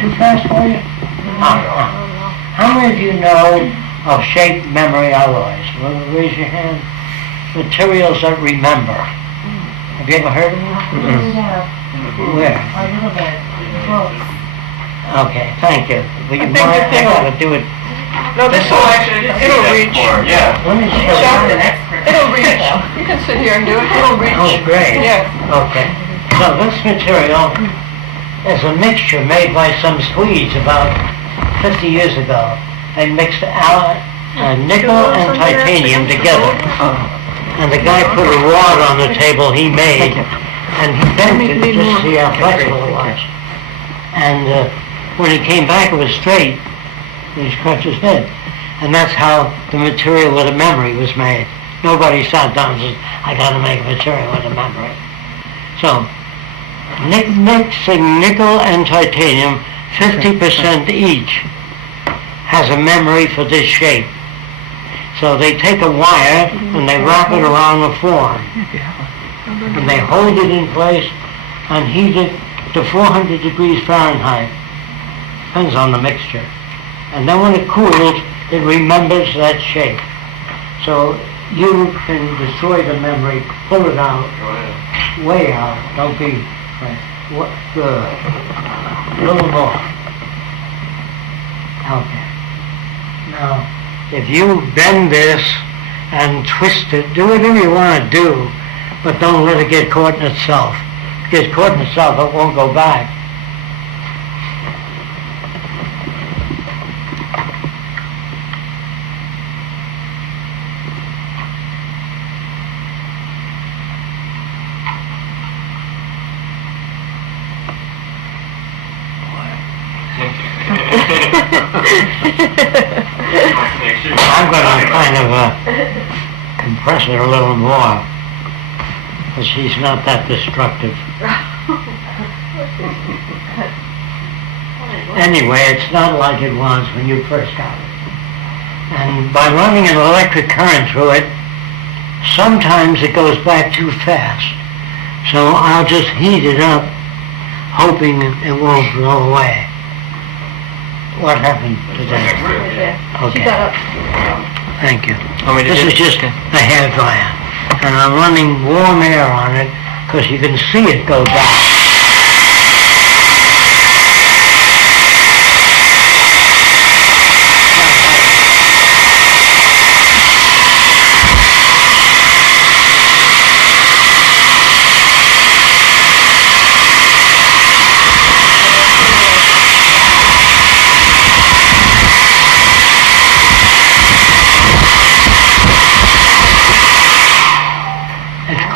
too fast for you? How many of you know of shape memory alloys? Well, raise your hand. Materials that remember. Have you ever heard of them? Where? A little bit. Okay, thank you. Will you mind? I gotta do it. No, this will actually, it'll reach. Yeah. Let me show Chuck, you. it'll reach. You can sit here and do it. It'll reach. Oh, great. Yeah. Okay. So this material is a mixture made by some Swedes about 50 years ago. They mixed nickel and titanium together. And the guy put a rod on the table he made, and he bent it just to see how flexible it was. And when he came back, it was straight. He scratched his head. And that's how the material with a memory was made. Nobody sat down and said, I got to make a material with a memory. So, mixing nickel and titanium, 50% each, has a memory for this shape. So they take a wire and they wrap it around the form. And they hold it in place and heat it to 400 degrees Fahrenheit. Depends on the mixture. And then when it cools, it remembers that shape. So you can destroy the memory, pull it out, way out. Don't be good. A little more. Okay. Now, if you bend this and twist it, do whatever you want to do, but don't let it get caught in itself. If it gets caught in itself, it won't go back. I'm going to kind of compress it a little more, because she's not that destructive. Anyway, it's not like it was when you first got it. And by running an electric current through it, sometimes it goes back too fast. So I'll just heat it up, hoping it won't blow away. What happened to that? Okay. She got up. Thank you. This is just a hair dryer. And I'm running warm air on it because you can see it go back.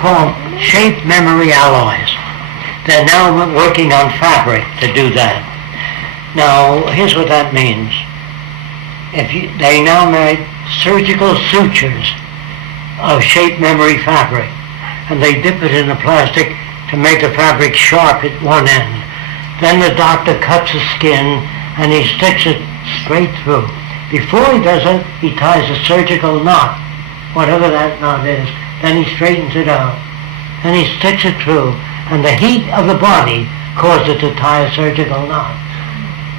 Called shape memory alloys. They're now working on fabric to do that. Now, here's what that means. They now make surgical sutures of shape memory fabric, and they dip it in the plastic to make the fabric sharp at one end. Then the doctor cuts the skin and he sticks it straight through. Before he does it, he ties a surgical knot, whatever that knot is. Then he straightens it out, and he sticks it through, and the heat of the body caused it to tie a surgical knot.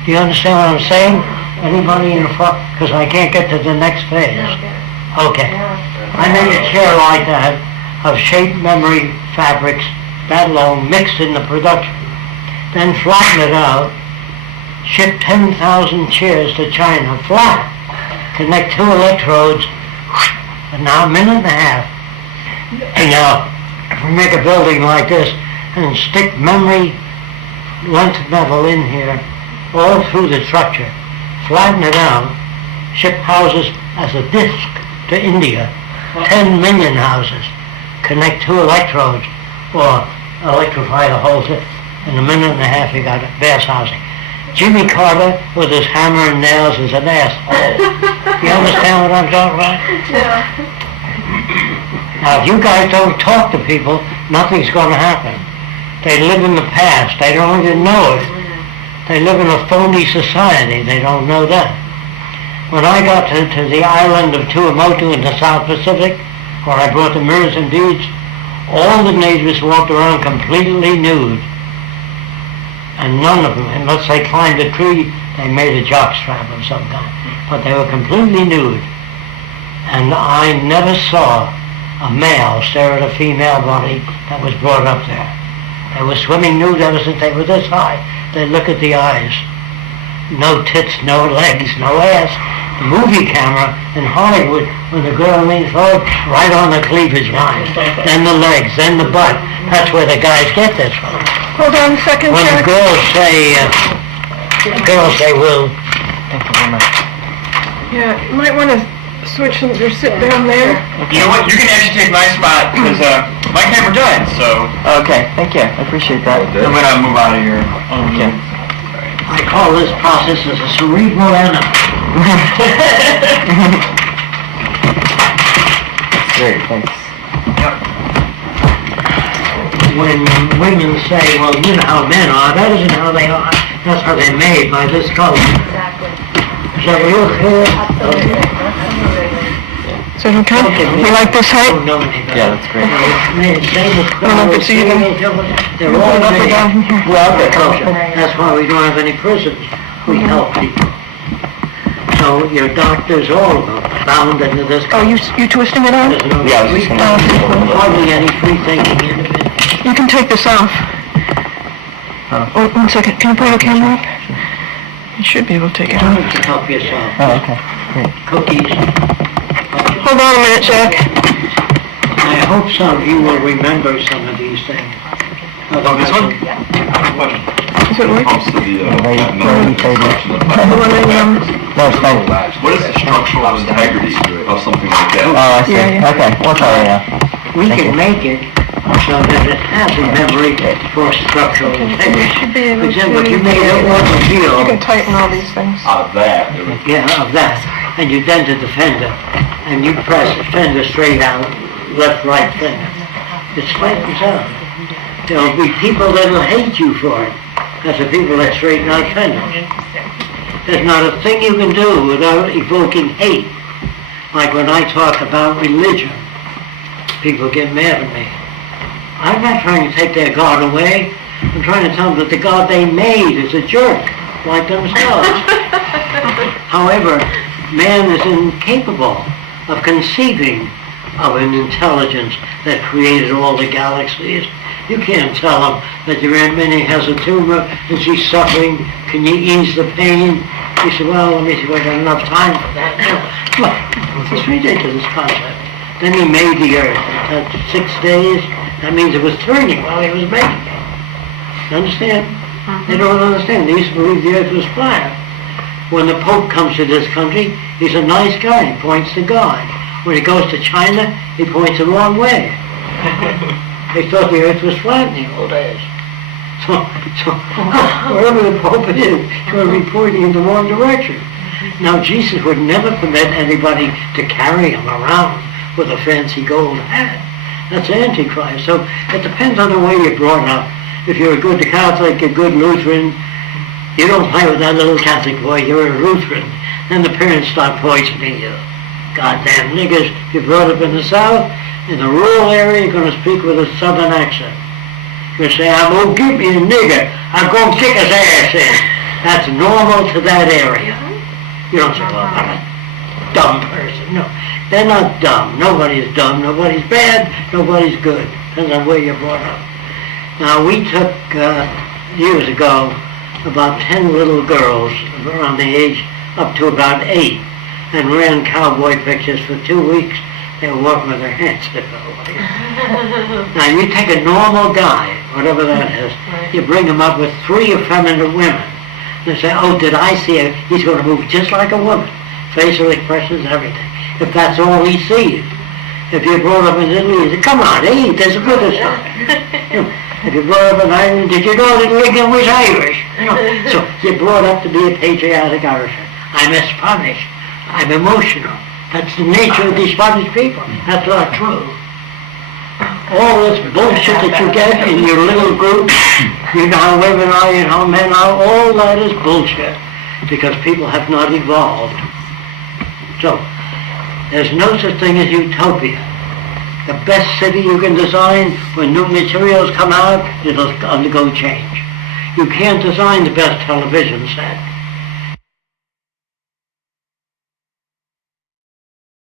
Do you understand what I'm saying? Anybody in the front? Because I can't get to the next phase. Okay. I made a chair like that of shape memory fabrics that long mixed in the production. Then flatten it out, ship 10,000 chairs to China flat, connect 2 electrodes, and now a minute and a half. And now, if we make a building like this and stick memory length metal in here all through the structure, flatten it out, ship houses as a disc to India, 10 million houses, connect 2 electrodes, or electrify the whole thing. In a minute and a half you got vast housing. Jimmy Carter with his hammer and nails is an asshole. You understand what I'm talking about? Yeah. Now, if you guys don't talk to people, nothing's going to happen. They live in the past. They don't even know it. They live in a phony society. They don't know that. When I got to the island of Tuamotu in the South Pacific, where I brought the mirrors and beads, all the natives walked around completely nude. And none of them, unless they climbed a tree, they made a jockstrap of some kind. But they were completely nude. And I never saw a male stare at a female body that was brought up there. They were swimming nude ever since they were this high. They look at the eyes. No tits, no legs, no ass. The movie camera in Hollywood, when the girl leans forward, right on the cleavage line. Then the legs, then the butt. That's where the guys get this from. Hold on a second, When the Jack. girls say, well, Thank you very much. Yeah, you might want to switch or sit down there. You know what? You can actually take my spot because my camera died. So Okay, thank you. I appreciate that. I'm gonna move out of here. Okay. I call this process as a cerebral animal. Great, thanks. When women say, well, you know how men are, that isn't how they are. That's how they're made by this culture. Exactly. Is that real clear? Is that okay? You like this height? Don't know any better. Yeah, that's great. don't know if it's even- They're all Up or made down here? well, the culture. That's why we don't have any prisons. We help people. So your doctors, all of them, bound into this Oh, culture. you twisting it on? There's no Yeah, I was just gonna- hardly any free thinking individual. You can take this off. Oh, one second. Can you pull the camera up? You should be able to take it Why off. don't you help yourself? Oh, okay. Great. Cookies. Hold on a minute, Jack. I hope some of you will remember some of these things. This one? Is it working? Comes to the Lady, construction of The one in, No, it's fine. What is the structural integrity of something like Oh, that? I see. Yeah, yeah. Okay, we'll try it, yeah. We Thank can you. make it so that it has a memory for structural you integrity. should be able For example, if you to... made an You can automobile, tighten all these things. Out of that, of that, and you dented the fender, and you press the fender straight out, left, right fender, it straightens out. There'll be people that'll hate you for it. That's the people that straighten out fenders. There's not a thing you can do without evoking hate. Like when I talk about religion, people get mad at me. I'm not trying to take their God away. I'm trying to tell them that the God they made is a jerk, like themselves. However, man is incapable of conceiving of an intelligence that created all the galaxies. You can't tell him that your Aunt Minnie has a tumor and she's suffering. Can you ease the pain? He said, well, let me see if I got enough time for that. No, it's a ridiculous concept. Then he made the earth. After 6 days, that means it was turning while he was making it. You understand? They don't understand. They used to believe the earth was flat. When the Pope comes to this country, he's a nice guy. He points to God. When he goes to China, he points the wrong way. They thought the earth was flat in the old days. So wherever the Pope is, he's going to be pointing in the wrong direction. Now, Jesus would never permit anybody to carry him around with a fancy gold hat. That's Antichrist. So it depends on the way you're brought up. If you're a good Catholic, a good Lutheran, you don't play with that little Catholic boy, you're a Lutheran. Then the parents start poisoning you. Goddamn niggers. If you're brought up in the South, in the rural area, you're going to speak with a Southern accent. You're going to say, I'm going to give you a nigger. I'm going to kick his ass in. That's normal to that area. You don't say, well, I'm a dumb person. No, they're not dumb. Nobody's dumb. Nobody's bad. Nobody's good. Depends on where you're brought up. Now, we took, years ago, about 10 little girls around the age up to about 8 and ran cowboy pictures for 2 weeks. They were walking with their hands in the way. Now, you take a normal guy, whatever that is, you bring him up with 3 effeminate women. They say, oh, did I see it? He's going to move just like a woman. Facial expressions, everything. If that's all he sees. If you're brought up in Italy, you say, come on, eat, there's a good sign. If you're brought up in Ireland, did you know that Lincoln was Irish? So you're brought up to be a patriotic Irishman. I'm a Spanish. I'm emotional. That's the nature of these Spanish people. That's not true. All this bullshit that you get in your little group, you know how women are, you know how men are, all that is bullshit because people have not evolved. So, there's no such thing as utopia. The best city you can design, when new materials come out, it'll undergo change. You can't design the best television set.